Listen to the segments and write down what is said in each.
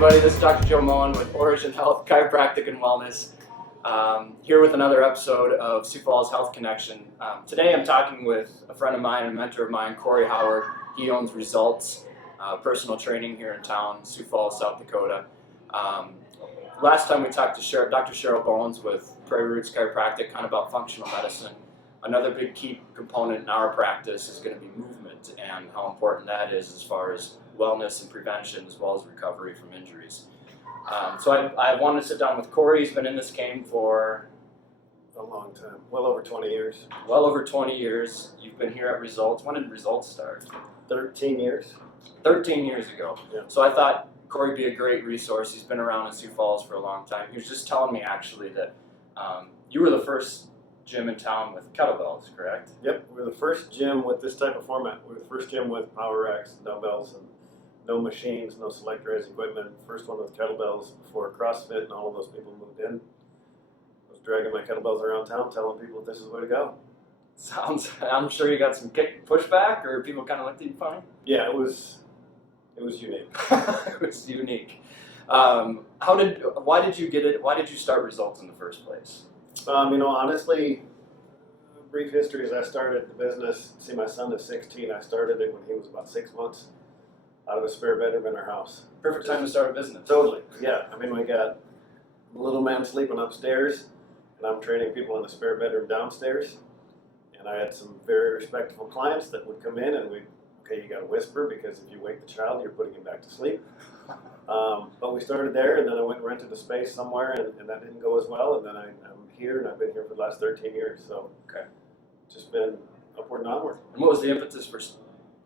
everybody. This is Dr. Joe Moen with Origin Health Chiropractic and Wellness. Here with another episode of Sioux Falls Health Connection. Today I'm talking with a friend of mine and a mentor of mine, Corey Howard. He owns Results Personal Training here in town, Sioux Falls, South Dakota. Last time we talked to Dr. Cheryl Bones with Prairie Roots Chiropractic, kind of about functional medicine. Another big key component in our practice is going to be movement and how important that is as far as wellness and prevention as well as recovery from injuries. So I wanted to sit down with Corey. He's been in this game for a long time, well over 20 years. Well over 20 years. You've been here at Results. When did Results start? 13 years. 13 years ago. Yeah. So I thought Corey would be a great resource. He's been around in Sioux Falls for a long time. He was just telling me actually that you were the first gym in town with kettlebells, correct? Yep, we're the first gym with this type of format. We're the first gym with power racks and dumbbells and no machines, no selectorized equipment. First one with kettlebells before CrossFit and all of those people moved in. I was dragging my kettlebells around town telling people this is the way to go. I'm sure you got some pushback or people kind of looked at you funny? Yeah, it was unique. It was unique. Why did you get it? Why did you start Results in the first place? Honestly, brief history is I started the business. See, my son is 16. I started it when he was about 6 months out of a spare bedroom in our house. Perfect time to start a business. Totally, yeah. We got a little man sleeping upstairs, and I'm training people in the spare bedroom downstairs. And I had some very respectful clients that would come in and okay, you got to whisper because if you wake the child, you're putting him back to sleep. But we started there, and then I went and rented a space somewhere, and that didn't go as well. And then I'm here, and I've been here for the last 13 years. So, okay, just been upward and onward. And what was the impetus for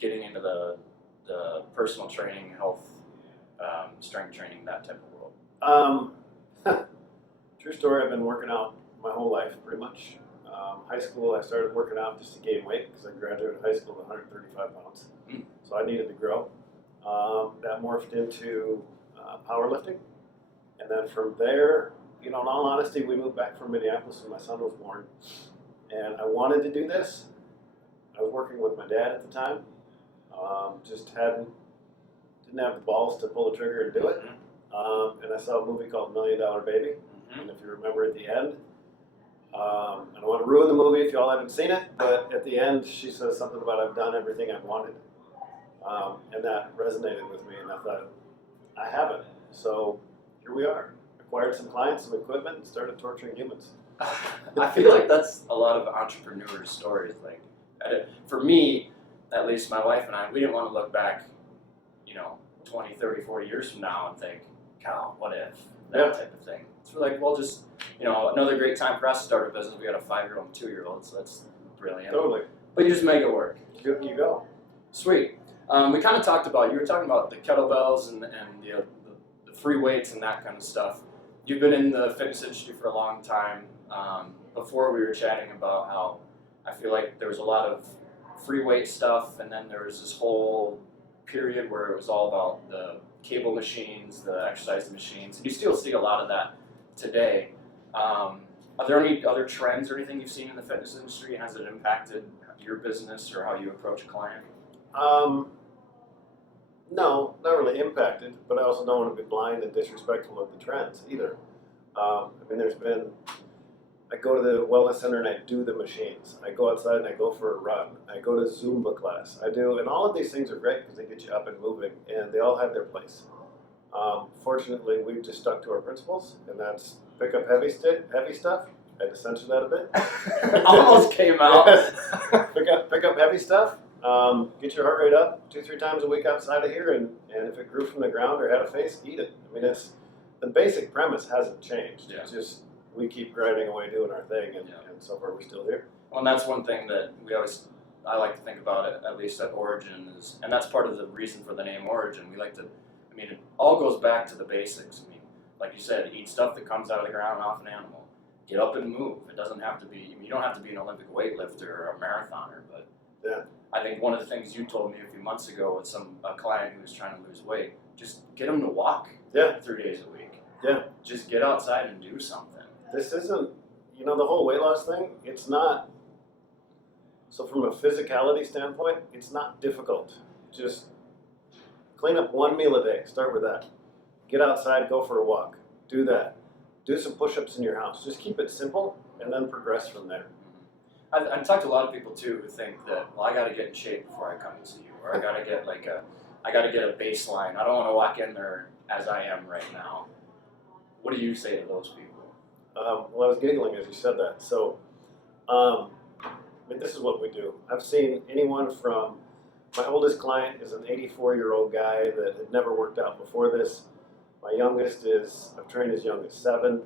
getting into the personal training, health, strength training, that type of world? True story. I've been working out my whole life, pretty much. High school, I started working out just to gain weight because I graduated high school with 135 pounds. So I needed to grow. That morphed into powerlifting. And then from there, in all honesty, we moved back from Minneapolis when my son was born. And I wanted to do this. I was working with my dad at the time. Just didn't have the balls to pull the trigger and do it. And I saw a movie called $1 Million Baby. And if you remember at the end, I don't want to ruin the movie if you all haven't seen it, but at the end she says something about I've done everything I've wanted. And that resonated with me, and I thought, I haven't. So here we are. Acquired some clients, some equipment, and started torturing humans. I feel like that's a lot of entrepreneurs' stories. Like, for me, at least my wife and I, we didn't want to look back, 20, 30, 40 years from now and think, God, what if? That type of thing. So we're like, well, just, another great time for us to start a business. We got a 5-year-old and 2-year-old, so that's brilliant. Totally. But you just make it work. You go. Sweet. We kind of talked about, you were talking about the kettlebells and the free weights and that kind of stuff. You've been in the fitness industry for a long time. Before we were chatting about how I feel like there was a lot of free weight stuff, and then there was this whole period where it was all about the cable machines, the exercise machines, and you still see a lot of that today. Are there any other trends or anything you've seen in the fitness industry? Has it impacted your business or how you approach a client? No, not really impacted, but I also don't want to be blind and disrespectful of the trends either. I go to the wellness center and I do the machines. I go outside and I go for a run. I go to Zumba class. and all of these things are great because they get you up and moving, and they all have their place. Fortunately, we've just stuck to our principles, and that's pick up heavy stuff. I had to censor that a bit. Almost came out. pick up heavy stuff. Get your heart rate up 2-3 times a week outside of here, and if it grew from the ground or had a face, eat it. It's the basic premise hasn't changed. Yeah. It's just we keep grinding away doing our thing, and so far we're still here. Well, and that's one thing that I like to think about it, at least at Origin, and that's part of the reason for the name Origin. We like to, it all goes back to the basics. Like you said, eat stuff that comes out of the ground off an animal. Get up and move. It doesn't have to be, you don't have to be an Olympic weightlifter or a marathoner, but yeah. I think one of the things you told me a few months ago with a client who was trying to lose weight, just get them to walk 3 days a week. Yeah. Just get outside and do something. This isn't, the whole weight loss thing, it's not, so from a physicality standpoint, it's not difficult. Just clean up one meal a day. Start with that. Get outside, go for a walk. Do that. Do some push-ups in your house. Just keep it simple and then progress from there. I've talked to a lot of people too who think that, well, I got to get in shape before I come and see you, or I got to get I got to get a baseline. I don't want to walk in there as I am right now. What do you say to those people? Well, I was giggling as you said that. So, this is what we do. I've seen anyone from, my oldest client is an 84-year-old guy that had never worked out before this. My youngest is, I've trained as young as 7,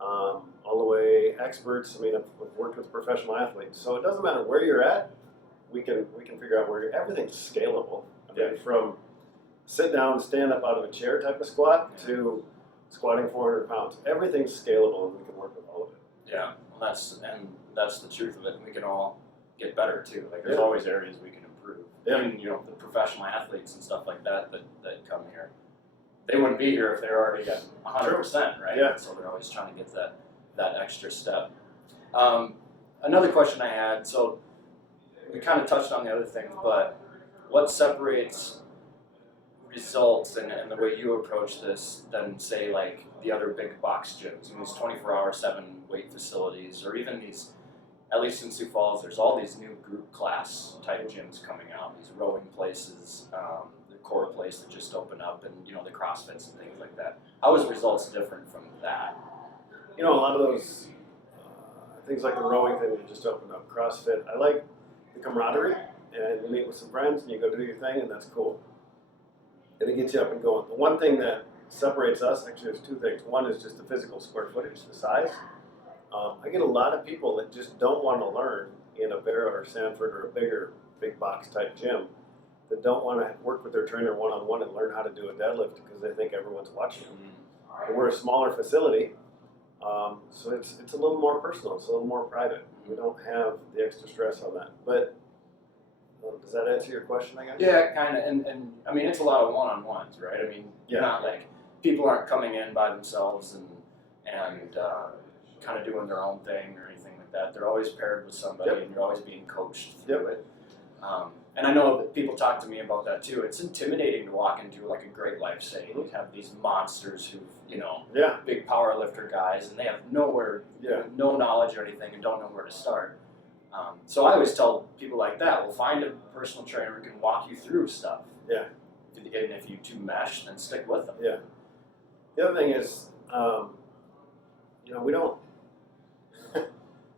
all the way experts. I mean, I've worked with professional athletes. So it doesn't matter where you're at, we can figure out where everything's scalable. I mean, from sit down, stand up out of a chair type of squat to squatting 400 pounds. Everything's scalable and we can work with all of it. Yeah, well, that's the truth of it. We can all get better too. Like there's always areas we can improve. Yeah. Even the professional athletes and stuff like that come here. They wouldn't be here if they were already at 100%, right? Yeah. So they're always trying to get that extra step. Another question I had, so we kind of touched on the other things, but what separates results and the way you approach this than say like the other big box gyms, these 24-hour 7 weight facilities, or even these, at least in Sioux Falls, there's all these new group class type gyms coming out, these rowing places, the core place that just opened up, and the CrossFits and things like that. How is results different from that? A lot of those things like the rowing thing that just opened up, CrossFit, I like the camaraderie, and you meet with some friends and you go do your thing, and that's cool. And it gets you up and going. The one thing that separates us, actually there's 2 things. One is just the physical square footage, the size. I get a lot of people that just don't want to learn in a Vera or Sanford or a big box type gym, that don't want to work with their trainer one-on-one and learn how to do a deadlift because they think everyone's watching them. But we're a smaller facility, so it's a little more personal, it's a little more private. We don't have the extra stress on that. But does that answer your question, I guess? Yeah, kind of, and I mean, it's a lot of one-on-ones, right? I mean, you're not like, people aren't coming in by themselves and kind of doing their own thing or anything like that. They're always paired with somebody, and you're always being coached through it. And I know that people talk to me about that too. It's intimidating to walk into like a Great Life setting. You have these monsters who, big power lifter guys, and they have no knowledge or anything and don't know where to start. So I always tell people like that, well, find a personal trainer who can walk you through stuff. Yeah. And if you 2 mesh, then stick with them. Yeah. The other thing is, we don't,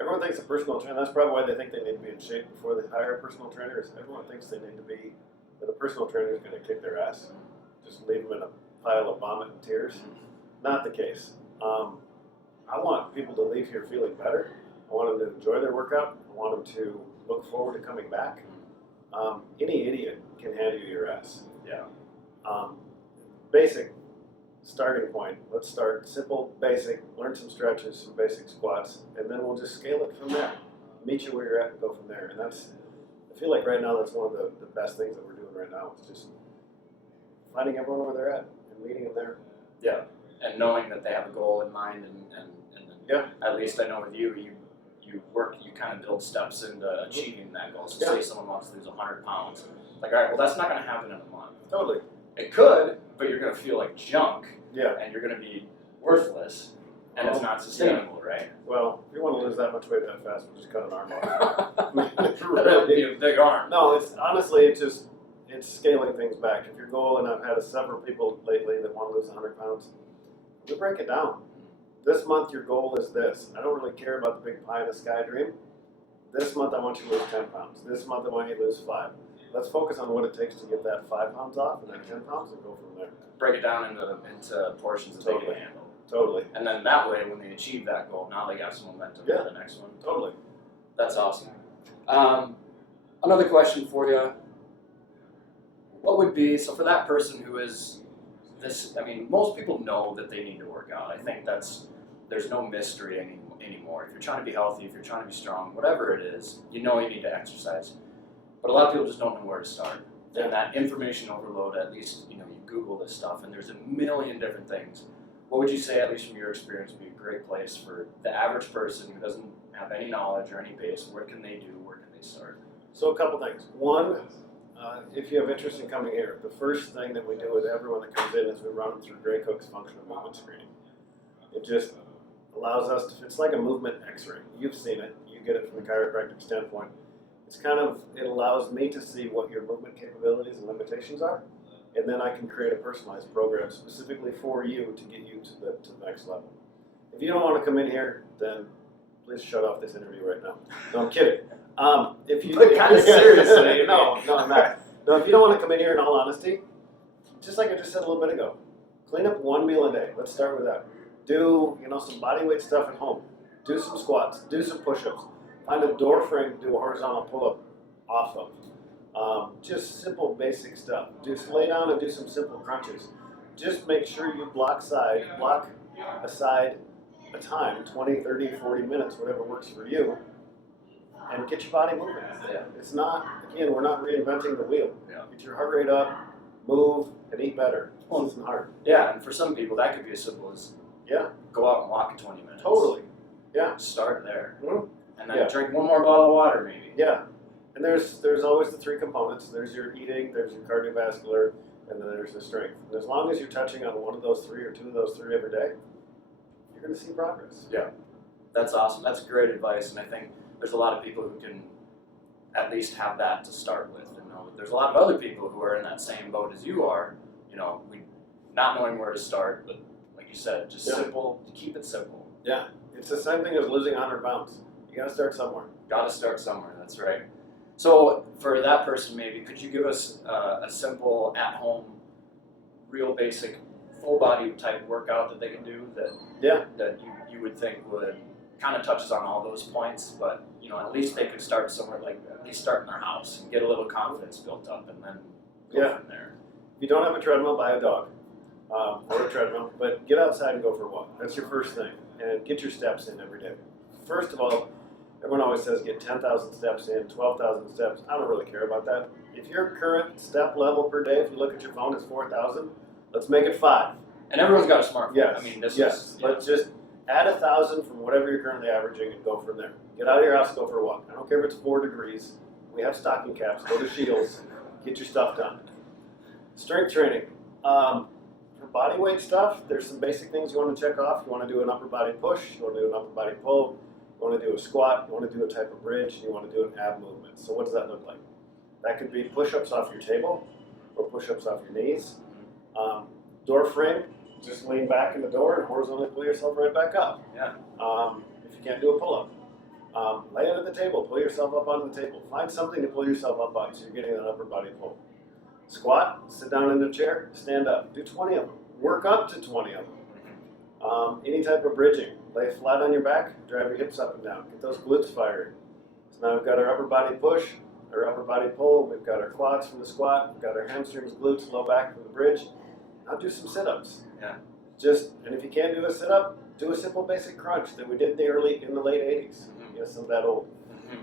everyone thinks a personal trainer, that's probably why they think they need to be in shape before they hire a personal trainer, is everyone thinks they need to be, that a personal trainer is going to kick their ass, just leave them in a pile of vomit and tears. Not the case. I want people to leave here feeling better. I want them to enjoy their workout. I want them to look forward to coming back. Any idiot can hand you your ass. Yeah. Basic starting point. Let's start simple, basic, learn some stretches, some basic squats, and then we'll just scale it from there. Meet you where you're at and go from there. And I feel like right now that's one of the best things that we're doing right now, is just finding everyone where they're at and meeting them there. Yeah. And knowing that they have a goal in mind, and at least I know with you kind of build steps into achieving that goal. So say someone wants to lose 100 pounds, like, all right, well, that's not going to happen in a month. Totally. It could, but you're going to feel like junk. Yeah. And you're going to be worthless, and it's not sustainable, right? Well, if you want to lose that much weight that fast, we'll just cut an arm off. That would be a big arm. No, it's scaling things back. If your goal, and I've had several people lately that want to lose 100 pounds, we break it down. This month your goal is this. I don't really care about the big pie in the sky dream. This month I want you to lose 10 pounds. This month I want you to lose 5. Let's focus on what it takes to get that 5 pounds off and then 10 pounds and go from there. Break it down into portions that they can handle. Totally. And then that way, when they achieve that goal, now they got some momentum for the next one. Totally. That's awesome. Another question for you. What would be, so for that person who is this, I mean, most people know that they need to work out. I think there's no mystery anymore. If you're trying to be healthy, if you're trying to be strong, whatever it is, you need to exercise. But a lot of people just don't know where to start. And that information overload, at least, you Google this stuff, and there's a million different things. What would you say, at least from your experience, would be a great place for the average person who doesn't have any knowledge or any base? What can they do? Where can they start? So a couple things. One, if you have interest in coming here, the first thing that we do with everyone that comes in is we run them through Gray Cook's functional movement screening. It just allows us to, it's like a movement x-ray. You've seen it, you get it from the chiropractic standpoint. It's kind of, it allows me to see what your movement capabilities and limitations are, and then I can create a personalized program specifically for you to get you to the next level. If you don't want to come in here, then please shut off this interview right now. No, I'm kidding. If you kind of seriously. no, I'm not. No, if you don't want to come in here, in all honesty, just like I just said a little bit ago, clean up one meal a day. Let's start with that. Do some body weight stuff at home. Do some squats. Do some push-ups. Find a door frame to do a horizontal pull-up off of. Just simple, basic stuff. Just lay down and do some simple crunches. Just make sure you block aside a time, 20, 30, 40 minutes, whatever works for you, and get your body moving. Yeah. It's not, again, we're not reinventing the wheel. Yeah. Get your heart rate up, move, and eat better. This isn't hard. Yeah, and for some people that could be as simple as go out and walk 20 minutes. Totally. Yeah. Start there. Mhm. And then drink one more bottle of water maybe. Yeah. And there's always the three components. There's your eating, there's your cardiovascular, and then there's the strength. And as long as you're touching on one of those three or two of those three every day, you're going to see progress. Yeah. That's awesome. That's great advice, and I think there's a lot of people who can at least have that to start with. There's a lot of other people who are in that same boat as you are, not knowing where to start, but like you said, just simple, keep it simple. Yeah. It's the same thing as losing 100 pounds. You got to start somewhere. Got to start somewhere, that's right. So for that person maybe, could you give us a simple at-home, real basic, full-body type workout that they can do that you would think would kind of touches on all those points, but at least they could start somewhere, like at least start in their house and get a little confidence built up and then go from there. If you don't have a treadmill, buy a dog or a treadmill, but get outside and go for a walk. That's your first thing, and get your steps in every day. First of all, everyone always says get 10,000 steps in, 12,000 steps. I don't really care about that. If your current step level per day, if you look at your phone, is 4,000, let's make it 5. And everyone's got a smartphone. Yes. I mean, this is. Let's just add 1,000 from whatever you're currently averaging and go from there. Get out of your house, go for a walk. I don't care if it's 4 degrees. We have stocking caps. Go to Shields. Get your stuff done. Strength training. For body weight stuff, there's some basic things you want to check off. You want to do an upper body push. You want to do an upper body pull. You want to do a squat. You want to do a type of bridge. You want to do an ab movement. So what does that look like? That could be push-ups off your table or push-ups off your knees. Door frame. Just lean back in the door and horizontally pull yourself right back up. Yeah. If you can't do a pull-up, lay under the table, pull yourself up onto the table. Find something to pull yourself up on so you're getting that upper body pull. Squat, sit down in the chair, stand up. Do 20 of them. Work up to 20 of them. Any type of bridging. Lay flat on your back, drive your hips up and down. Get those glutes firing. So now we've got our upper body push, our upper body pull. We've got our quads from the squat. We've got our hamstrings, glutes, low back from the bridge. Now do some sit-ups. Yeah. And if you can't do a sit-up, do a simple basic crunch that we did in the late 80s. Yes, I'm that old.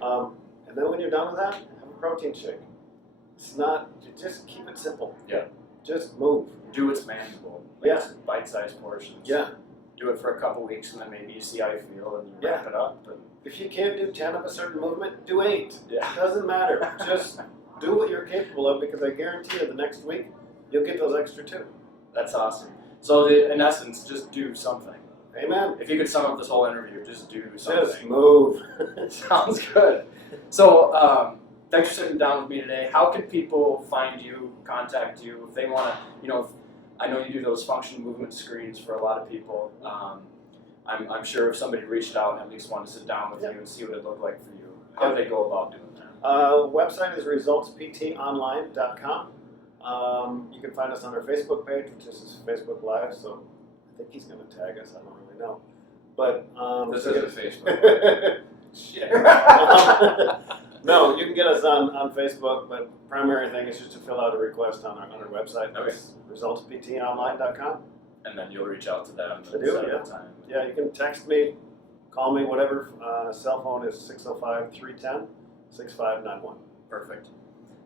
And then when you're done with that, have a protein shake. Just keep it simple. Yeah. Just move. Do what's manageable. Bite-sized portions. Yeah. Do it for a couple weeks and then maybe you see how you feel and you wrap it up. And if you can't do 10 of a certain movement, do 8. Yeah. It doesn't matter. Just do what you're capable of, because I guarantee you the next week, you'll get those extra 2. That's awesome. So in essence, just do something. Amen. If you could sum up this whole interview, just do something. Just move. Sounds good. So thanks for sitting down with me today. How can people find you, contact you, if they want to, I know you do those function movement screens for a lot of people. I'm sure if somebody reached out and at least wanted to sit down with you and see what it looked like for you, how do they go about doing that? Website is resultsptonline.com. You can find us on our Facebook page, which is Facebook Live, so I think he's going to tag us. I don't really know. But this isn't Facebook. Shit. No, you can get us on Facebook, but primary thing is just to fill out a request on our website. Okay. It's resultsptonline.com. And then you'll reach out to them. I do, yeah. Time. Yeah, you can text me, call me, whatever. Cell phone is 605-310-6591. Perfect.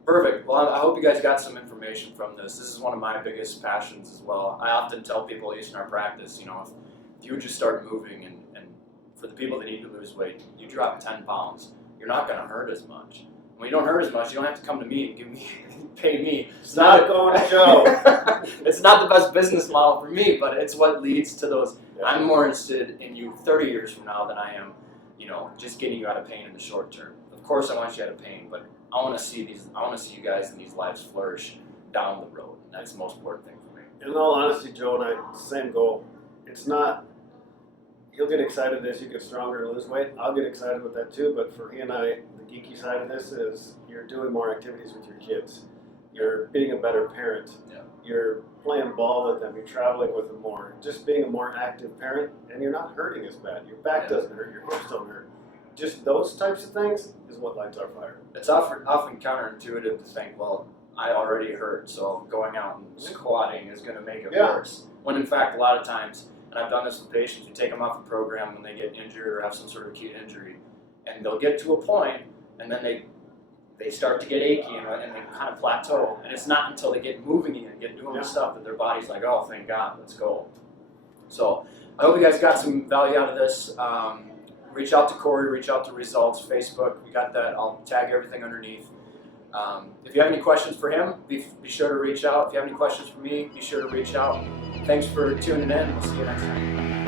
Perfect. Well, I hope you guys got some information from this. This is one of my biggest passions as well. I often tell people, at least in our practice, if you would just start moving and for the people that need to lose weight, you drop 10 pounds, you're not going to hurt as much. When you don't hurt as much, you don't have to come to me and give me pay me. It's not going to Joe. It's not the best business model for me, but it's what leads to those. Yeah. I'm more interested in you 30 years from now than I am, just getting you out of pain in the short term. Of course, I want you out of pain, but I want to see you guys and these lives flourish down the road. And that's the most important thing for me. In all honesty, Joe and I, same goal. It's not, he'll get excited as you get stronger and lose weight. I'll get excited with that too, but for he and I, the geeky side of this is you're doing more activities with your kids. You're being a better parent. Yeah. You're playing ball with them. You're traveling with them more. Just being a more active parent, and you're not hurting as bad. Your back doesn't hurt. Your hips don't hurt. Just those types of things is what lights our fire. It's often counterintuitive to think, well, I already hurt, so going out and squatting is going to make it worse. When in fact, a lot of times, and I've done this with patients, you take them off a program when they get injured or have some sort of acute injury, and they'll get to a point, and then they start to get achy and they kind of plateau. And it's not until they get moving again, get doing the stuff, that their body's like, oh, thank God, let's go. So I hope you guys got some value out of this. Reach out to Corey, reach out to Results, Facebook. We got that. I'll tag everything underneath. If you have any questions for him, be sure to reach out. If you have any questions for me, be sure to reach out. Thanks for tuning in. We'll see you next time.